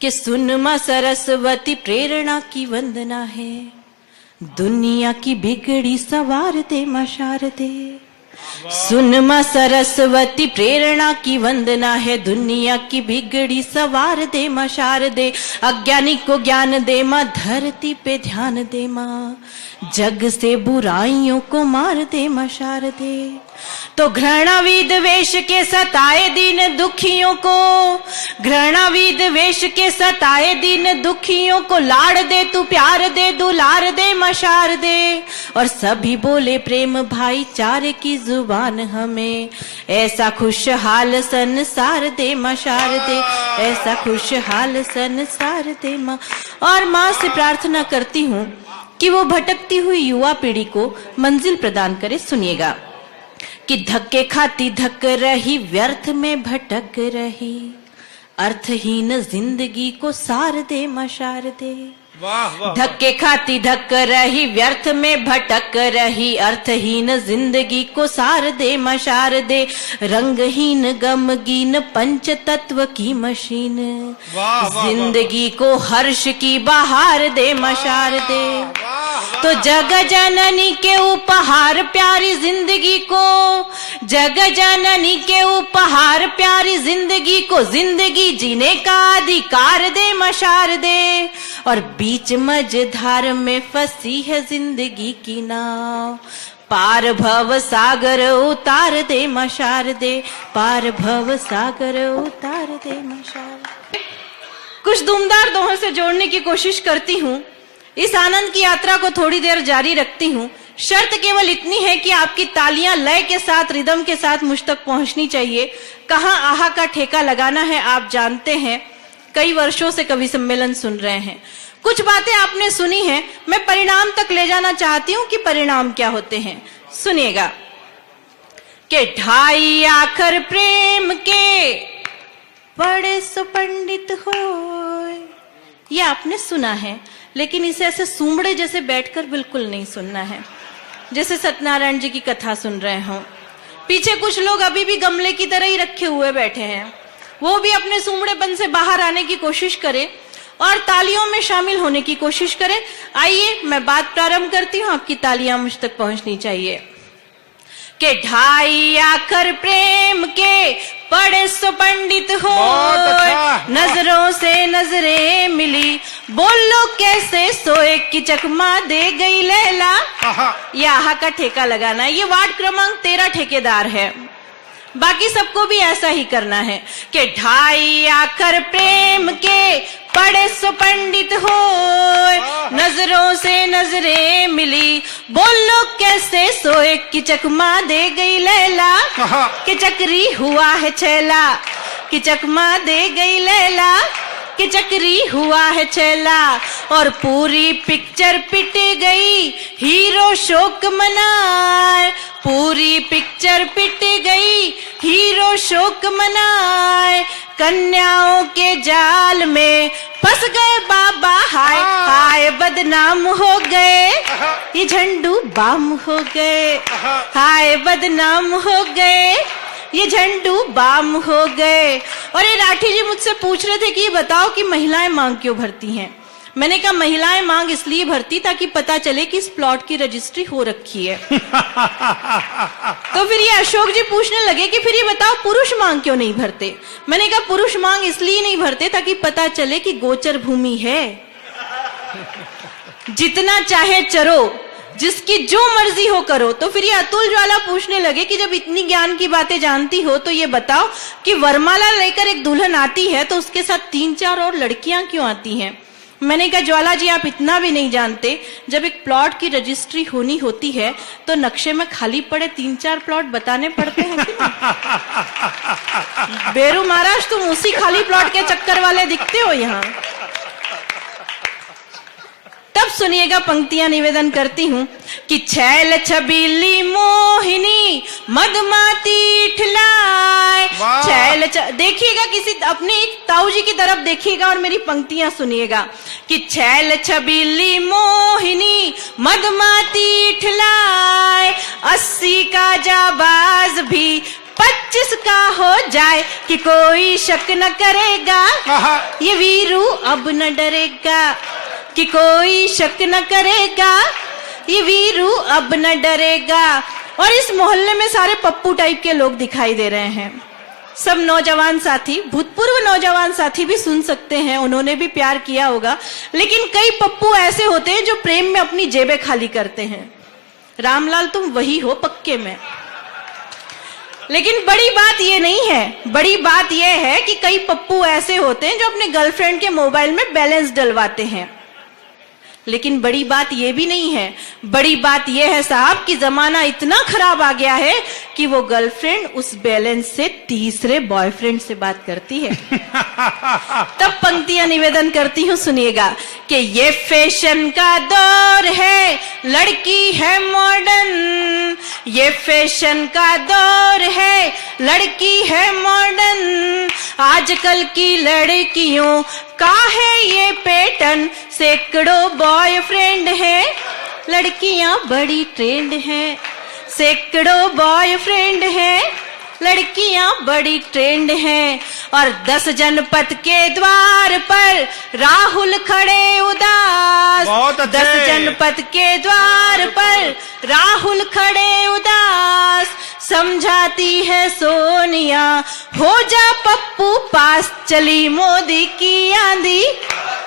कि सुन मां सरस्वती प्रेरणा की वंदना है, दुनिया की बिगड़ी सवार दे मां शारदे। सुन मां सरस्वती प्रेरणा की वंदना है, दुनिया की बिगड़ी सवार दे मां शारदे। अज्ञानी को ज्ञान दे मां, धरती पे ध्यान दे मां, जग से बुराइयों को मार दे मां शारदे। तो घृणा विद्वेष के सताए दीन दुखियों को, घृणा विद्वेष के सताए दीन दुखियों को लाड़ दे तू, प्यार दे दुलार दे मां शारदे। और सभी बोले प्रेम भाईचारे की जुबान हमें, ऐसा खुशहाल संसार दे मां शारदे, ऐसा खुशहाल संसार दे मां। और मां से प्रार्थना करती हूँ कि वो भटकती हुई युवा पीढ़ी को मंजिल प्रदान करे। सुनिएगा कि धक्के खाती धक रही, व्यर्थ में भटक रही, अर्थहीन जिंदगी को सार दे मां शारदे। धक्के खाती धक रही, व्यर्थ में भटक रही, अर्थहीन जिंदगी को सार दे मां शारदे। रंगहीन गमगीन पंच तत्व की मशीन, जिंदगी को हर्ष की बहार दे मां शारदे। तो जग जननी के उपहार प्यारी जिंदगी को, जग जननी के उपहार प्यारी जिंदगी को, जिंदगी जीने का अधिकार दे मां शारदे। और बीच मझधार में फंसी है जिंदगी की नाव, पार भव सागर उतार दे मां शारदे, पार भव सागर उतार दे मां शारदे। कुछ दूमदार दोहों से जोड़ने की कोशिश करती हूँ, इस आनंद की यात्रा को थोड़ी देर जारी रखती हूँ। शर्त केवल इतनी है कि आपकी तालियां लय के साथ, रिदम के साथ मुझ तक पहुंचनी चाहिए। कहाँ आहा का ठेका लगाना है आप जानते हैं, कई वर्षों से कवि सम्मेलन सुन रहे हैं। कुछ बातें आपने सुनी हैं, मैं परिणाम तक ले जाना चाहती हूँ कि परिणाम क्या होते हैं। सुनिएगा कि ढाई आखर प्रेम के बड़े सुपंडित हो, ये आपने सुना है, लेकिन इसे ऐसे सूंबड़े जैसे बैठकर बिल्कुल नहीं सुनना है, जैसे सत्यनारायण जी की कथा सुन रहे हो। पीछे कुछ लोग अभी भी गमले की तरह ही रखे हुए बैठे हैं, वो भी अपने सूंबड़ेपन से बाहर आने की कोशिश करें और तालियों में शामिल होने की कोशिश करें। आइए मैं बात प्रारंभ करती हूँ, आपकी तालियां मुझ तक पहुंचनी चाहिए। के ढाई आखर प्रेम के बड़े सो पंडित हो, नजरों से नजरें मिली, बोलो कैसे सोए की चकमा दे गई लैला। ये आहा का ठेका लगाना है। ये वार्ड क्रमांक 13 ठेकेदार है, बाकी सबको भी ऐसा ही करना है कि ढाई आखर प्रेम के बड़े सो पंडित हो, नजरों से नजरें मिली, बोलो कैसे सोए की चकमा दे गई लैला। कि चक्री हुआ है छैला, कि चकमा दे गई लैला, कि चक्री हुआ है छैला। और पूरी पिक्चर पिट गई, हीरो शोक मनाए, पूरी पिक्चर पिट गई, हीरो शोक मनाए। कन्याओं के जाल में फंस गए बाबा, हाय हाय बदनाम हो गए, ये झंडू बाम हो गए, हाय बदनाम हो गए, ये झंडू बाम हो गए। और ये राठी जी मुझसे पूछ रहे थे कि ये बताओ कि महिलाएं मांग क्यों भरती हैं। मैंने कहा महिलाएं मांग इसलिए भरती ताकि पता चले कि इस प्लॉट की रजिस्ट्री हो रखी है। तो फिर ये अशोक जी पूछने लगे कि फिर ये बताओ पुरुष मांग क्यों नहीं भरते। मैंने कहा पुरुष मांग इसलिए नहीं भरते ताकि पता चले कि गोचर भूमि है, जितना चाहे चरो, जिसकी जो मर्जी हो करो। तो फिर ये अतुल ज्वाला पूछने लगे कि जब इतनी ज्ञान की बातें जानती हो तो ये बताओ कि वरमाला लेकर एक दुल्हन आती है तो उसके साथ 3-4 और लड़कियां क्यों आती हैं। मैंने कहा ज्वाला जी आप इतना भी नहीं जानते, जब एक प्लॉट की रजिस्ट्री होनी होती है तो नक्शे में खाली पड़े 3-4 प्लॉट बताने पड़ते हैं कि नहीं? बेरू महाराज तुम उसी खाली प्लॉट के चक्कर वाले दिखते हो यहाँ। तब सुनिएगा पंक्तियां निवेदन करती हूँ कि छैल छबीली मोहिनी मदमाती ठिलाए। छैल देखिएगा, किसी अपनी ताऊ जी की तरफ देखिएगा और मेरी पंक्तियां सुनिएगा कि छैल छबीली मोहिनी मदमाती ठिलाए, 80 का जाबाज भी 25 का हो जाए कि कोई शक न करेगा, ये वीरू अब न डरेगा कि कोई शक न करेगा, ये वीरू अब न डरेगा। और इस मोहल्ले में सारे पप्पू टाइप के लोग दिखाई दे रहे हैं। सब नौजवान साथी, भूतपूर्व नौजवान साथी भी सुन सकते हैं, उन्होंने भी प्यार किया होगा। लेकिन कई पप्पू ऐसे होते हैं जो प्रेम में अपनी जेबें खाली करते हैं। रामलाल तुम वही हो पक्के में। लेकिन बड़ी बात ये नहीं है, बड़ी बात ये है कि कई पप्पू ऐसे होते हैं जो अपने गर्लफ्रेंड के मोबाइल में बैलेंस डलवाते हैं। लेकिन बड़ी बात ये भी नहीं है, बड़ी बात ये है साहब कि जमाना इतना खराब आ गया है कि वो गर्लफ्रेंड उस बैलेंस से तीसरे बॉयफ्रेंड से बात करती है। तब पंक्तियां निवेदन करती हूँ, सुनिएगा कि ये फैशन का दौर है, लड़की है मॉडर्न, ये फैशन का दौर है, लड़की है मॉडर्न, आजकल की लड़कियों का है ये पैटर्न, सैकड़ों बॉयफ्रेंड है, लड़कियां बड़ी ट्रेंड है, सैकड़ों बॉयफ्रेंड है, लड़कियां बड़ी ट्रेंड है। और 10 जनपद के द्वार पर राहुल खड़े उदास, 10 जनपद के द्वार पर राहुल खड़े उदास, समझाती है सोनिया हो जा पप्पू पास, चली मोदी की आंधी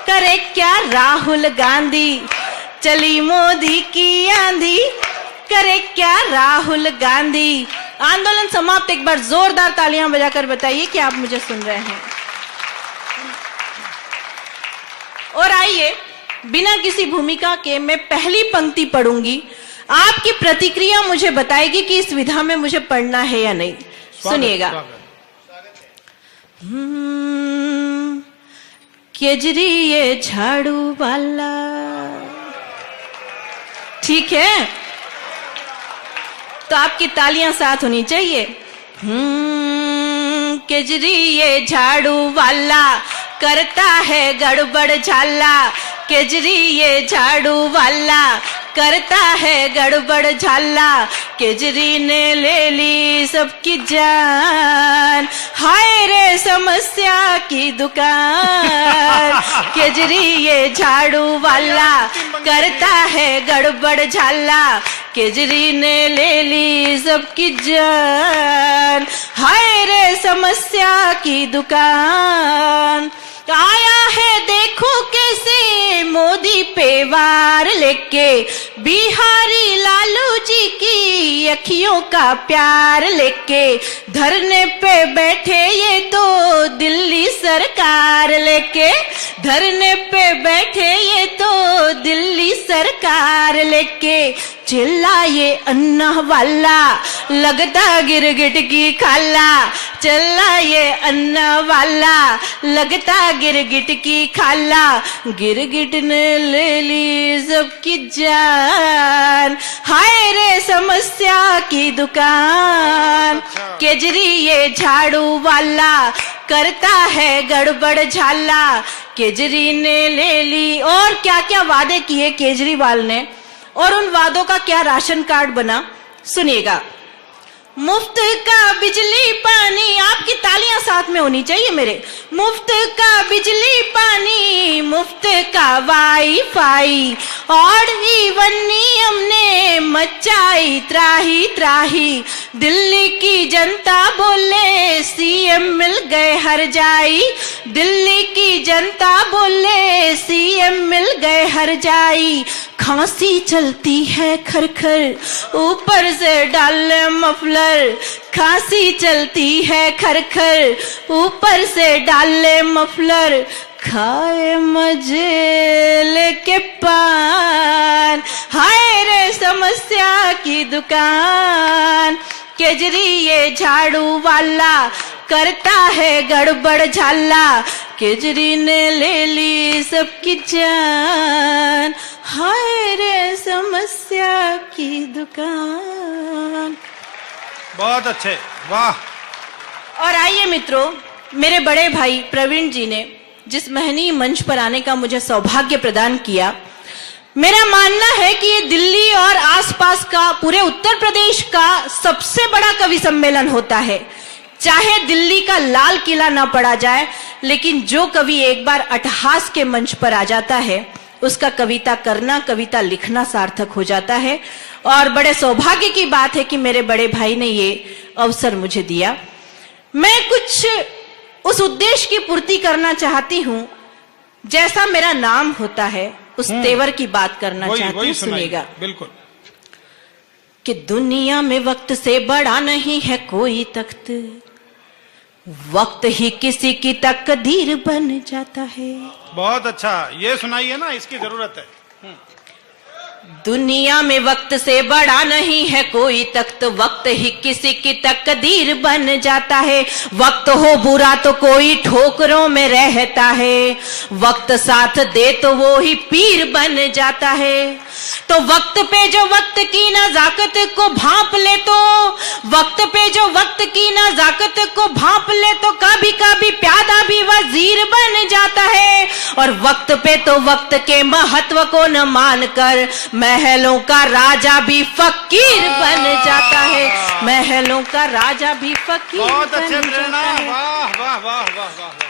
करे क्या राहुल गांधी, चली मोदी की आंधी करे क्या राहुल गांधी। आंदोलन समाप्त। एक बार जोरदार तालियां बजाकर बताइए कि आप मुझे सुन रहे हैं। और आइए, बिना किसी भूमिका के मैं पहली पंक्ति पढ़ूंगी, आपकी प्रतिक्रिया मुझे बताएगी कि इस विधा में मुझे पढ़ना है या नहीं। सुनिएगा। केजरी ये झाड़ू वाला, ठीक है, तो आपकी तालियां साथ होनी चाहिए। केजरी ये झाड़ू वाला करता है गड़बड़ झाला, केजरी ये झाड़ू वाला करता है गड़बड़ झाला, केजरी ने ले ली सबकी जान, हाय रे समस्या की दुकान, केजरी ये झाड़ू वाला करता है गड़बड़ झाला, केजरी ने ले ली सबकी जान, हाय रे समस्या की दुकान। आया है देखो कैसे मोदी पे वार लेके, बिहारी लालू जी की अखियों का प्यार लेके, धरने पे बैठे ये तो दिल्ली सरकार लेके, धरने पे बैठे ये तो दिल्ली सरकार लेके, चिल्लाए अन्ना वाला लगता गिरगिट की खाला, चिल्लाए अन्ना वाला लगता गिरगिट की खाला, गिरगिट ने ले ली सबकी जान, हाय रे समस्या की दुकान, केजरी ये झाड़ू वाला करता है गड़बड़ झाला, केजरी ने ले ली। और क्या क्या वादे किए केजरीवाल ने और उन वादों का क्या राशन कार्ड बना, सुनिएगा। मुफ्त का बिजली पानी, आपकी तालियां साथ में होनी चाहिए मेरे, मुफ्त का बिजली पानी, मुफ्त का वाईफाई, और इवन नियम ने मचाई त्राही त्राही, दिल्ली की जनता बोले सीएम मिल गए हर जाई, दिल्ली की जनता बोले सीएम मिल गए हर जाई, खांसी चलती है खरखर ऊपर से डाल मफलर, खांसी चलती है खरखर ऊपर से डाले मफलर, खाए मजे लेके पान, हाय रे समस्या की दुकान, केजरी ये झाड़ू वाला करता है गड़बड़ झाला, केजरी ने ले ली सबकी जान, हाय रे समस्या की दुकान। बहुत अच्छे, वाह। और आइए मित्रों, मेरे बड़े भाई प्रवीण जी ने जिस महनीय मंच पर आने का मुझे सौभाग्य प्रदान किया, मेरा मानना है कि ये दिल्ली और आसपास का, पूरे उत्तर प्रदेश का सबसे बड़ा कवि सम्मेलन होता है। चाहे दिल्ली का लाल किला ना पढ़ा जाए, लेकिन जो कवि एक बार अट्टहास के मंच पर आ जाता है, उसका कविता करना, कविता लिखना सार्थक हो जाता है। और बड़े सौभाग्य की बात है कि मेरे बड़े भाई ने ये अवसर मुझे दिया। मैं कुछ उस उद्देश्य की पूर्ति करना चाहती हूं, जैसा मेरा नाम होता है, उस तेवर की बात करना चाहती हूँ। सुनिएगा। बिल्कुल। कि दुनिया में वक्त से बड़ा नहीं है कोई तख्त, वक्त ही किसी की तकदीर बन जाता है। बहुत अच्छा, ये सुनाइए ना, इसकी जरूरत है। दुनिया में वक्त से बड़ा नहीं है कोई तख्त, वक्त ही किसी की तकदीर बन जाता है। वक्त हो बुरा तो कोई ठोकरों में रहता है, वक्त साथ दे तो वो ही पीर बन जाता है। तो वक्त पे जो वक्त की नजाकत को भांप ले, तो वक्त पे जो वक्त की नजाकत को भांप ले, तो कभी कभी प्यादा भी वजीर बन जाता है। और वक्त पे तो वक्त के महत्व को न मानकर महलों का राजा भी फकीर बन जाता है। महलों का राजा भी फकीर बहुत बन अच्छे प्रेरणा, जाता है। वाह वाह वाह वाह वाह।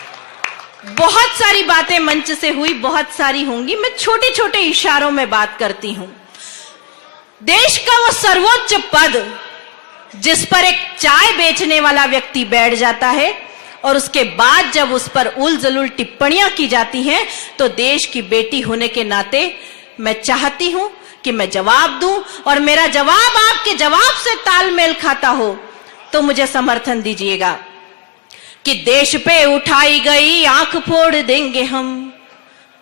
बहुत सारी बातें मंच से हुई, बहुत सारी होंगी। मैं छोटे छोटे इशारों में बात करती हूं। देश का वो सर्वोच्च पद जिस पर एक चाय बेचने वाला व्यक्ति बैठ जाता है, और उसके बाद जब उस पर उल जलूल टिप्पणियां की जाती हैं, तो देश की बेटी होने के नाते मैं चाहती हूं कि मैं जवाब दूं, और मेरा जवाब आपके जवाब से तालमेल खाता हो तो मुझे समर्थन दीजिएगा। कि देश पे उठाई गई आंख फोड़ देंगे हम,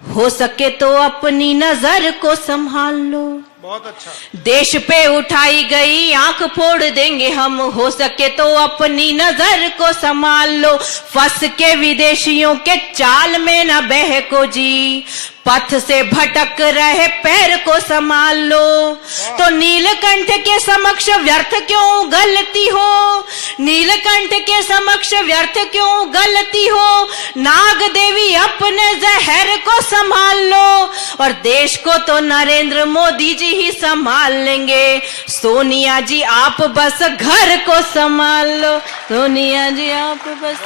हो सके तो अपनी नजर को संभाल लो। बहुत अच्छा। देश पे उठाई गई आंख फोड़ देंगे हम, हो सके तो अपनी नजर को संभाल लो। फंस के विदेशियों के चाल में न बहको जी, पथ से भटक रहे पैर को संभाल लो। तो नीलकंठ के समक्ष व्यर्थ क्यों गलती हो, नीलकंठ के समक्ष व्यर्थ क्यों गलती हो। नाग देवी अपने जहर को संभाल लो, और देश को तो नरेंद्र मोदी जी ही संभाल लेंगे। सोनिया जी आप बस घर को संभाल लो, सोनिया जी आप बस।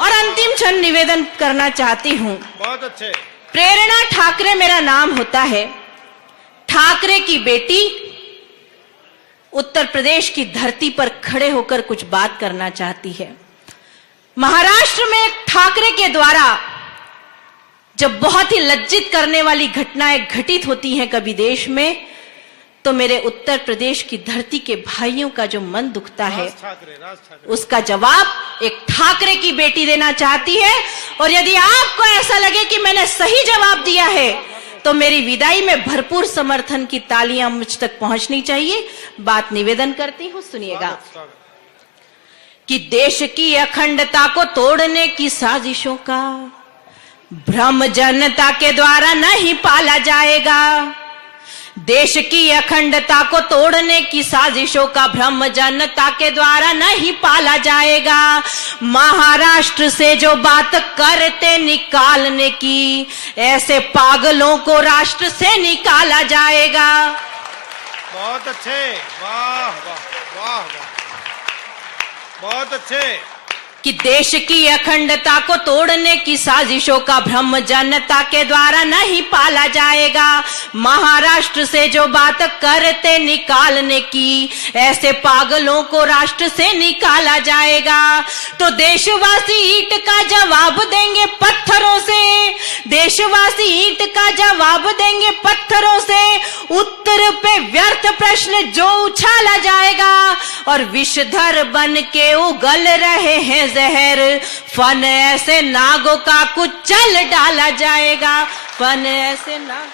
और अंतिम क्षण निवेदन करना चाहती हूँ। बहुत अच्छे। प्रेरणा ठाकरे मेरा नाम होता है। ठाकरे की बेटी उत्तर प्रदेश की धरती पर खड़े होकर कुछ बात करना चाहती है। महाराष्ट्र में ठाकरे के द्वारा जब बहुत ही लज्जित करने वाली घटनाएं घटित होती हैं कभी देश में, तो मेरे उत्तर प्रदेश की धरती के भाइयों का जो मन दुखता है, राज ठाकरे। उसका जवाब एक ठाकरे की बेटी देना चाहती है। और यदि आपको ऐसा लगे कि मैंने सही जवाब दिया है, तो मेरी विदाई में भरपूर समर्थन की तालियां मुझ तक पहुंचनी चाहिए। बात निवेदन करती हूं, सुनिएगा। कि देश की अखंडता को तोड़ने की साजिशों का भ्रम जनता के द्वारा नहीं पाला जाएगा। देश की अखंडता को तोड़ने की साजिशों का भ्रम जनता के द्वारा नहीं पाला जाएगा। महाराष्ट्र से जो बात करते निकालने की, ऐसे पागलों को राष्ट्र से निकाला जाएगा। बहुत अच्छे, वाह वाह वाह वाह, बहुत अच्छे। कि देश की अखंडता को तोड़ने की साजिशों का भ्रम जनता के द्वारा नहीं पाला जाएगा। महाराष्ट्र से जो बात करते निकालने की, ऐसे पागलों को राष्ट्र से निकाला जाएगा। तो देशवासी ईंट का जवाब देंगे पत्थरों से, देशवासी ईंट का जवाब देंगे पत्थरों से। उत्तर पे व्यर्थ प्रश्न जो उछाला जाएगा, और विषधर बन के उगल रहे हैं जहर, फन ऐसे नागों का कुचल डाला जाएगा। फन ऐसे नाग